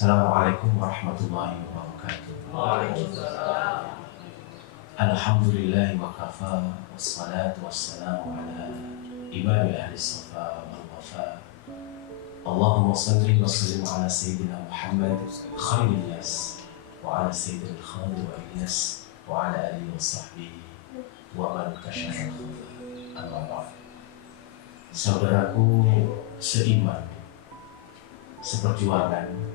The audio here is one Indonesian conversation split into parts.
Assalamualaikum warahmatullahi wabarakatuh. Waalaikumsalam. Alhamdulillahi wa kafa, wassalatu wassalamu ala imami ahli safa wal wafa. Allahumma salli wa sallim ala sayyidina Muhammad khairil nas wa ala sayyidil khalid wa ilyas wa ala alihi wa sahbihi wa man kashafa khafa. Amma ba'd. Saudaraku seiman, seperjuangan,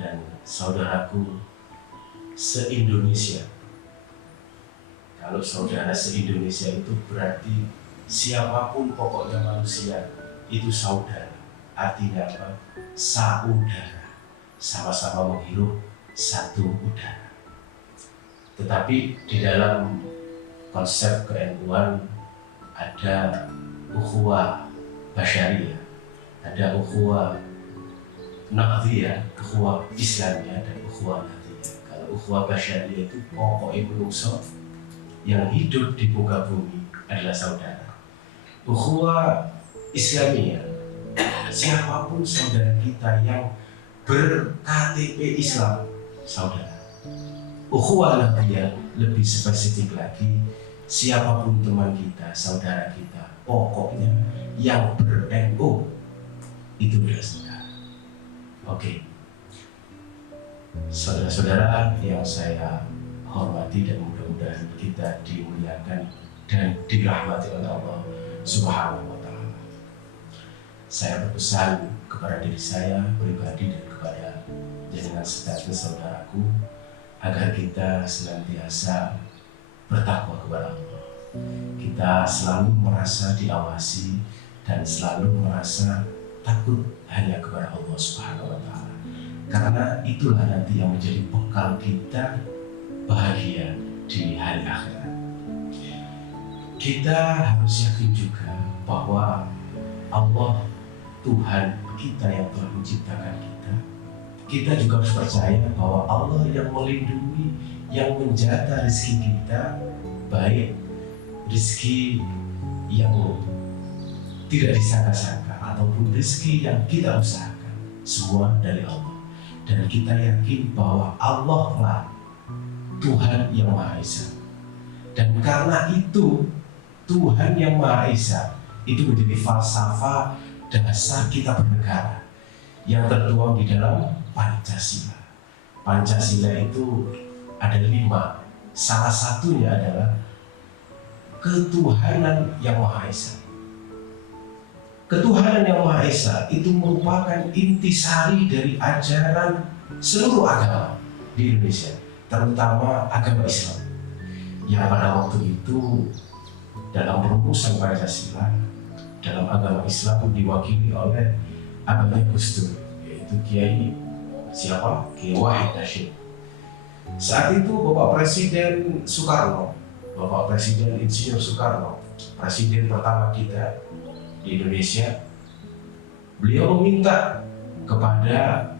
dan saudaraku se-Indonesia. Kalau saudara se-Indonesia itu berarti siapapun pokoknya manusia itu saudara. Artinya apa? Saudara. Sama-sama menghirup satu udara. Tetapi di dalam konsep ke-NU-an ada ukhuwah basyariyah, ada ukhuwah Nahdiyah, ukhuwah Islamiyah dan ukhuwah Nahdiyah. Kalau ukhuwah basyariyah itu pokoknya manusia yang hidup di muka bumi adalah saudara. Ukhuwah Islamiyah, siapapun saudara kita yang ber-KTP Islam, saudara. Ukhuwah Nahdiyah lebih spesifik lagi, siapapun teman kita, saudara kita, pokoknya yang ber-NU itu adalah saudara. Oke, saudara-saudara yang saya hormati dan mudah-mudahan kita dimuliakan dan dirahmati oleh Allah Subhanahu wa Ta'ala. Saya berpesan kepada diri saya pribadi dan kepada jenengan sekalian saudaraku agar kita senantiasa bertakwa kepada Allah. Kita selalu merasa diawasi dan selalu merasa takut hanya kepada Allah Subhanahu wa Ta'ala. Karena itulah nanti yang menjadi bekal kita bahagia di hari akhirat. Kita harus yakin juga bahwa Allah Tuhan kita yang telah menciptakan kita. Kita juga harus percaya bahwa Allah yang melindungi, yang menjaga rezeki kita, baik rezeki yang tidak disangka-sangka ataupun rezeki yang kita usahakan, semua dari Allah. Dan kita yakin bahwa Allah lah Tuhan yang Maha Esa. Dan karena itu Tuhan yang Maha Esa itu menjadi falsafah dasar kita bernegara yang tertuang di dalam Pancasila. Pancasila itu ada 5. Salah satunya adalah ketuhanan yang Maha Esa. Ketuhanan yang Maha Esa itu merupakan intisari dari ajaran seluruh agama di Indonesia, terutama agama Islam. Yang pada waktu itu dalam perumusan Pancasila, dalam agama Islam diwakili oleh abadnya Gus Dur, yaitu Kiai siapa? Kiai Wahid Hasyim. Saat itu Bapak Presiden Soekarno, Bapak Presiden Insinyur Soekarno, presiden pertama kita di Indonesia, beliau meminta kepada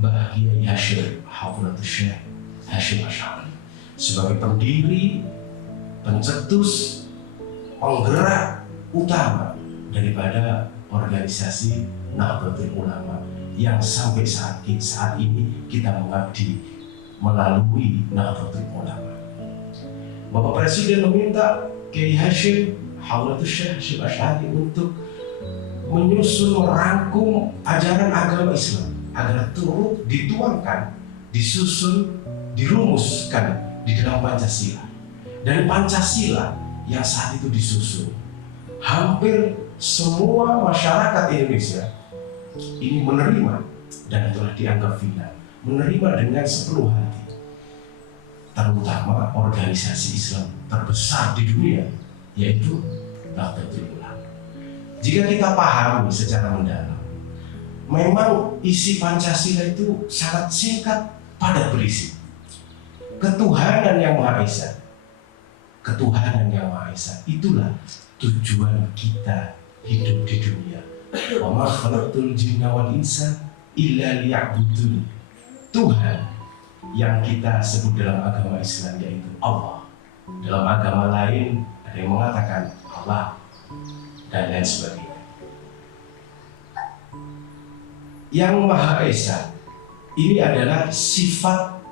Mbah Kiai Hasyim Hafidhahullah Syekh Hasyim Asy'ari sebagai pendiri, pencetus, penggerak utama daripada organisasi Nahdlatul Ulama yang sampai saat ini kita mengabdi melalui Nahdlatul Ulama. Bapak Presiden meminta Kiai Hasyim Hafidhahullah Syekh Hasyim Asy'ari untuk menyusun, merangkum ajaran agama Islam agar turut dituangkan, disusun, dirumuskan di dalam Pancasila. Dan Pancasila yang saat itu disusun, hampir semua masyarakat Indonesia ini menerima dan telah dianggap final, menerima dengan sepenuh hati. Terutama organisasi Islam terbesar di dunia, yaitu Nahdlatul Ulama. Jika kita pahami secara mendalam, memang isi Pancasila itu sangat singkat, padat berisi. Ketuhanan yang Maha Esa, ketuhanan yang Maha Esa, itulah tujuan kita hidup di dunia. Wa ma khalaqtul jinna wal insa illa liya'budun. Tuhan yang kita sebut dalam agama Islam yaitu Allah. Dalam agama lain ada yang mengatakan Allah dan lain sebagainya. Yang Maha Esa ini adalah sifat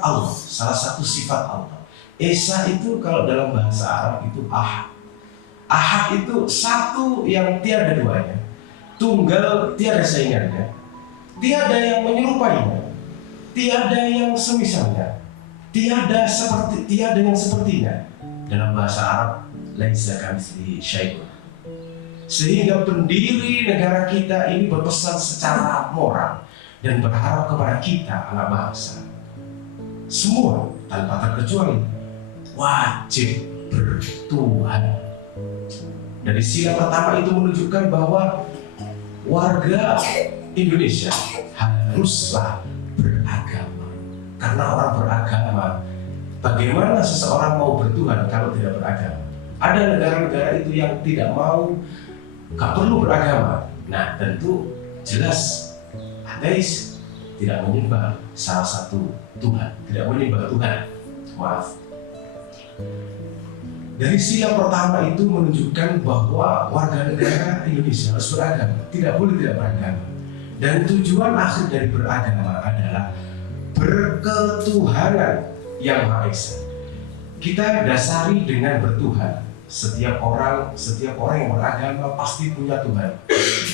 Allah, salah satu sifat Allah. Esa itu kalau dalam bahasa Arab itu ahad. Ahad itu satu yang tiada duanya, tunggal tiada saingannya, tiada yang menyerupainya, tiada yang semisalnya, tiada yang sepertinya. Dalam bahasa Arab, laisa kamitslihi syai'un. Sehingga pendiri negara kita ini berpesan secara moral dan berharap kepada kita anak bangsa, semua tanpa terkecuali wajib bertuhan. Dari sila pertama itu menunjukkan bahwa warga Indonesia haruslah beragama. Karena orang beragama, bagaimana seseorang mau bertuhan kalau tidak beragama? Ada negara-negara itu yang tidak mau, gak perlu beragama. Nah, tentu jelas ateis, tidak menyembah salah satu Tuhan, tidak menyembah Tuhan. Maaf. Dari sila pertama itu menunjukkan bahwa warga negara Indonesia harus beragama, tidak boleh tidak beragama. Dan tujuan akhir dari beragama adalah berketuhanan yang Maha Esa. Kita dasari dengan bertuhan. Setiap orang yang beragama pasti punya Tuhan.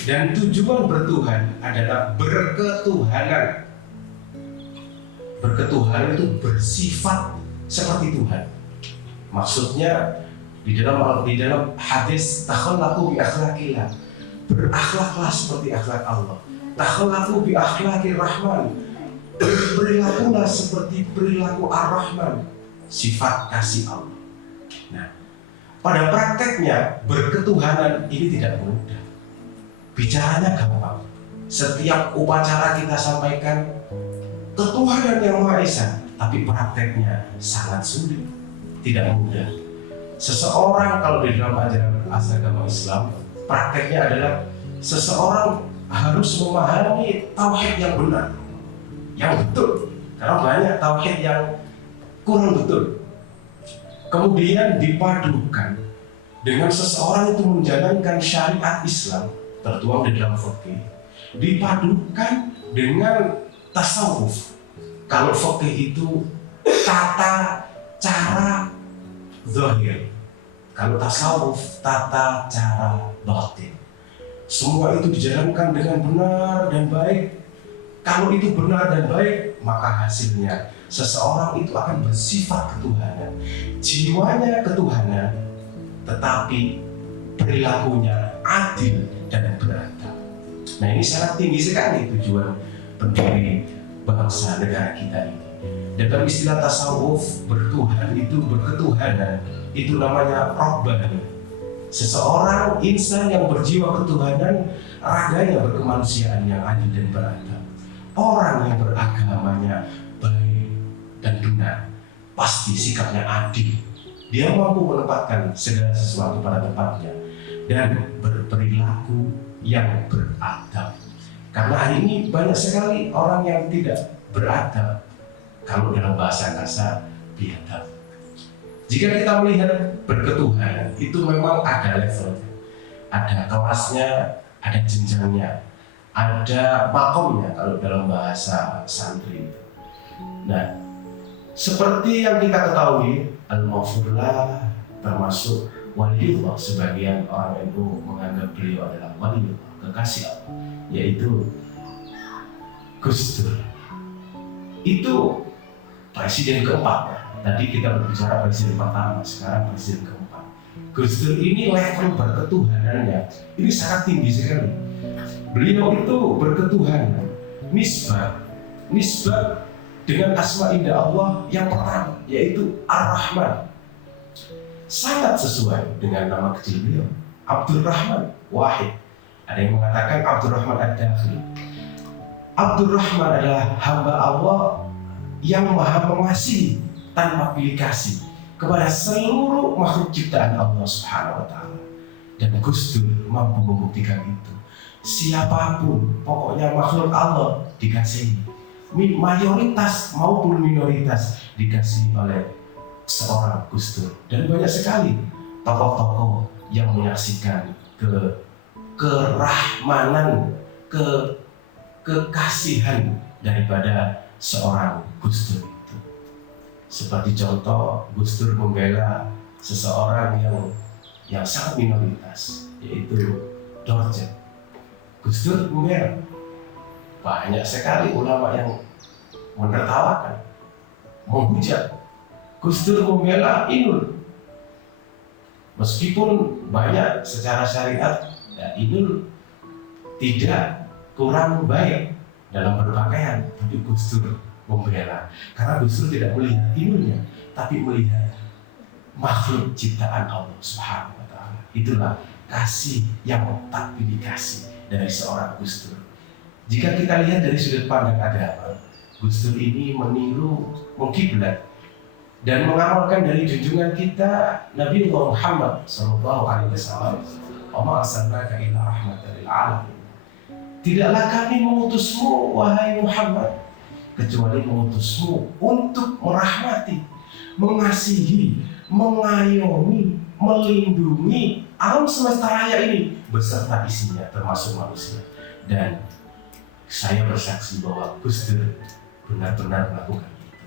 Dan tujuan bertuhan adalah berketuhanan. Berketuhanan itu bersifat seperti Tuhan. Maksudnya di dalam hadis takhallaqu bi akhlaqillah, berakhlaklah seperti akhlak Allah. Takhallaqu bi akhlaqir rahman, berperilakulah seperti perilaku ar-Rahman, sifat kasih Allah. Nah, pada prakteknya berketuhanan ini tidak mudah. Bicaranya gampang. Setiap upacara kita sampaikan ketuhanan yang Maha Esa, tapi prakteknya sangat sulit. Tidak mudah. Seseorang kalau di dalam ajaran agama Islam, prakteknya adalah seseorang harus memahami tauhid yang benar, yang betul. Karena banyak tauhid yang kurang betul. Kemudian dipadukan dengan seseorang itu menjalankan syariat Islam tertuang di dalam fikih, dipadukan dengan tasawuf. Kalau fikih itu tata cara zahir, kalau tasawuf tata cara batin. Semua itu dijalankan dengan benar dan baik. Kalau itu benar dan baik, maka hasilnya seseorang itu akan bersifat ketuhanan. Jiwanya ketuhanan, tetapi perilakunya adil dan beradab. Nah, ini sangat tinggi sekali tujuan pendiri bangsa negara kita ini. Dalam istilah tasawuf, bertuhan itu berketuhanan, itu namanya Rabbani. Seseorang insan yang berjiwa ketuhanan, raganya berkemanusiaan yang adil dan beradab. Orang yang beragamanya baik dan benar, pasti sikapnya adil. Dia mampu menempatkan segala sesuatu pada tempatnya dan berperilaku yang beradab. Karena hari ini banyak sekali orang yang tidak beradab. Kalau dalam bahasa kasar, biadab. Jika kita melihat berketuhanan, itu memang ada levelnya, ada kelasnya, ada jenjangnya, ada makomnya kalau dalam bahasa santri. Nah, seperti yang kita ketahui, al-Maghfurlah termasuk waliullah. Sebagian orang NU menganggap beliau adalah waliullah, kekasih Allah, yaitu Gus Dur. Itu presiden keempat. Tadi kita berbicara presiden pertama, sekarang presiden keempat. Gus Dur ini level berketuhanannya ini sangat tinggi sekali. Beliau itu berketuhanan, nisbah dengan asma indah Allah yang pertama, yaitu Ar-Rahman. Sangat sesuai dengan nama kecil beliau, Abdul Rahman Wahid. Ada yang mengatakan Abdul Rahman Ad-Dakhil. Abdul Rahman adalah hamba Allah yang maha mengasihi tanpa pilih kasih kepada seluruh makhluk ciptaan Allah Subhanahu wa Ta'ala. Dan Gus Dur mampu membuktikan itu. Siapapun, pokoknya makhluk Allah dikasihi, mayoritas maupun minoritas dikasihi oleh seorang Gus Dur. Dan banyak sekali tokoh-tokoh yang menyaksikan kerahmanan, kekasihan daripada seorang Gus Dur itu. Seperti contoh, Gus Dur membela seseorang yang sangat minoritas, yaitu Dorce. Gus Dur membela. Banyak sekali ulama yang menertawakan, menghujat. Gus Dur membela Inul. Meskipun banyak secara syariat, ya, Inul tidak kurang baik dalam berpakaian, tapi Gus Dur membela. Karena Gus Dur tidak melihat Inulnya, tapi melihat makhluk ciptaan Allah Subhanahu wa Ta'ala. Itulah kasih yang tak pilih kasih dari seorang Gus Dur. Jika kita lihat dari sudut pandang agama, Gus Dur ini meniru, mengkiblat dan mengamalkan dari junjungan kita Nabi Muhammad sallallahu alaihi wasallam. Wa ma arsalnaka illa rahmatan lil alamin. Tidaklah kami mengutusmu wahai Muhammad kecuali mengutusmu untuk merahmati, mengasihi, mengayomi, melindungi alam semesta raya ini beserta isinya termasuk manusia. Dan saya bersaksi bahwa Gus Dur benar-benar melakukan itu.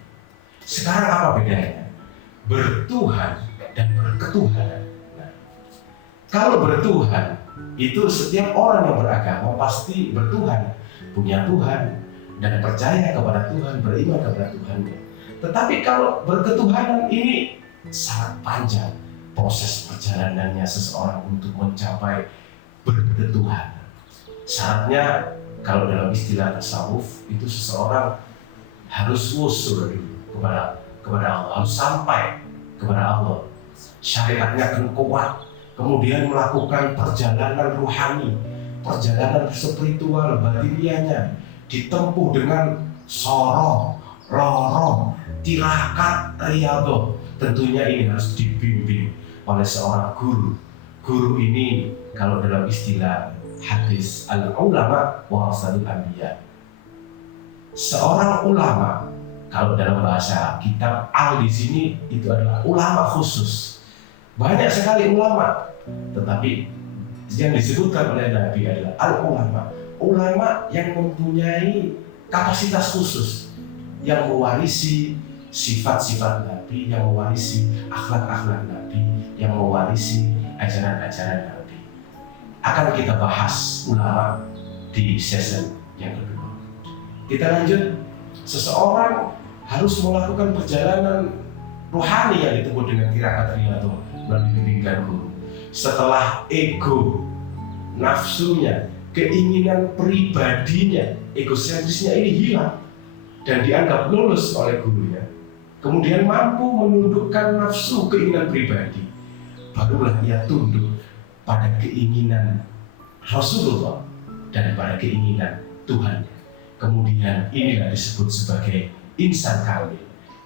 Sekarang apa bedanya? Bertuhan dan berketuhanan. Nah, kalau bertuhan itu setiap orang yang beragama pasti bertuhan, punya Tuhan dan percaya kepada Tuhan, beriman kepada Tuhannya. Tetapi kalau berketuhanan ini sangat panjang proses perjalanannya seseorang untuk mencapai berketuhanan. Syaratnya kalau dalam istilah tasawuf itu seseorang harus wusul kepada Allah, harus sampai kepada Allah. Syariatnya akan kuat, kemudian melakukan perjalanan ruhani, perjalanan spiritual batiniahnya ditempuh dengan sorong, lorong, tirakat, riyadhah. Tentunya ini harus dibimbing oleh seorang guru. Guru ini kalau dalam istilah hadis al-ulama warasatul anbiya. Seorang ulama, kalau dalam bahasa kitab al di sini itu adalah ulama khusus. Banyak sekali ulama, tetapi yang disebutkan oleh Nabi adalah al-ulama, ulama yang mempunyai kapasitas khusus, yang mewarisi sifat-sifat Nabi, yang mewarisi akhlak-akhlak Nabi, yang mewarisi ajaran-ajaran Nabi. Akan kita bahas ulama di sesi yang kedua. Kita lanjut. Seseorang harus melakukan perjalanan rohani yang ditempuh dengan tirakat riyadhah melalui bimbingan guru. Setelah ego, nafsunya, keinginan pribadinya, egosentrisnya ini hilang dan dianggap lulus oleh gurunya, kemudian mampu menundukkan nafsu keinginan pribadi, barulah ia tunduk pada keinginan Rasulullah dan pada keinginan Tuhannya. Kemudian inilah disebut sebagai insan kamil,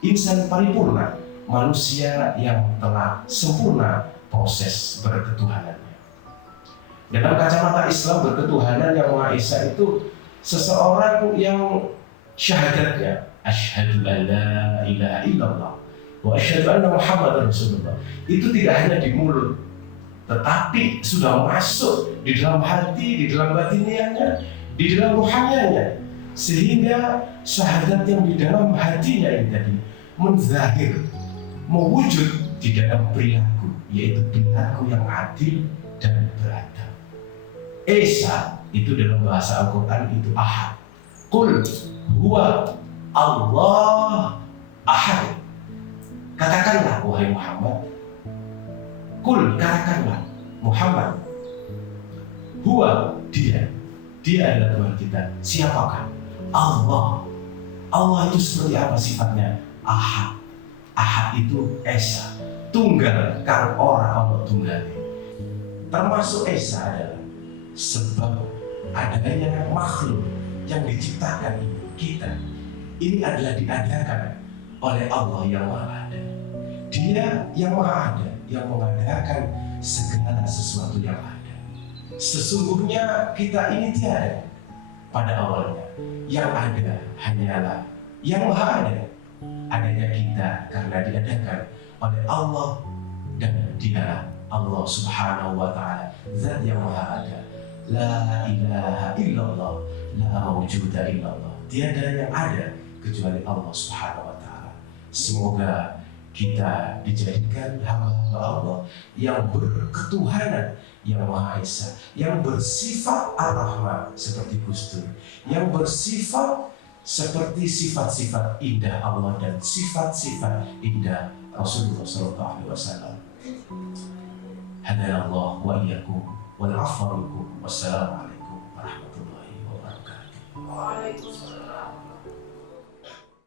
insan paripurna, manusia yang telah sempurna proses berketuhanannya. Dalam kacamata Islam, berketuhanan yang Maha Esa itu seseorang yang syahadatnya asyhadu an la ilaha illallah wa asyhadu anna Muhammadar Rasulullah itu tidak hanya di mulut, tetapi sudah masuk di dalam hati, di dalam batiniahnya, di dalam ruhanianya, sehingga syahadat yang di dalam hatinya ini tadi menzahir, mewujud di dalam perilaku, yaitu perilaku yang adil dan beradab. Esa itu dalam bahasa Al-Quran itu ahad. Qul huwa Allah ahad. Katakanlah wahai Muhammad, Qul katakanlah Muhammad, huwa dia adalah Tuhan kita. Siapakah? Allah. Allah itu seperti apa sifatnya? Ahad. Ahad itu esa, tunggal, kang ora ono tunggal. Termasuk esa adalah sebab adanya makhluk yang diciptakan ini, kita. Ini adalah diadakan oleh Allah yang Maha Ada. Dia yang Maha Ada, yang mengadakan segala sesuatu yang ada. Sesungguhnya kita ini tiada pada awalnya. Yang ada hanyalah yang Maha Ada. Adanya kita karena diadakan oleh Allah, dan Dia Allah Subhanahu wa Ta'ala, Zat yang Maha Ada. La ilaha illallah, la mawjuda illallah. tiada yang ada kecuali Allah Subhanahu wa Ta'ala. Semoga kita dijadikan hamba-hamba Allah yang berketuhanan yang Maha Esa, yang bersifat Ar-Rahman seperti Gus Dur, yang bersifat seperti sifat-sifat indah Allah dan sifat-sifat indah Rasulullah SAW. Hadanallah wa iyyakum wal afwa minkum. Wassalamualaikum warahmatullahi wabarakatuh. Waalaikumsalam.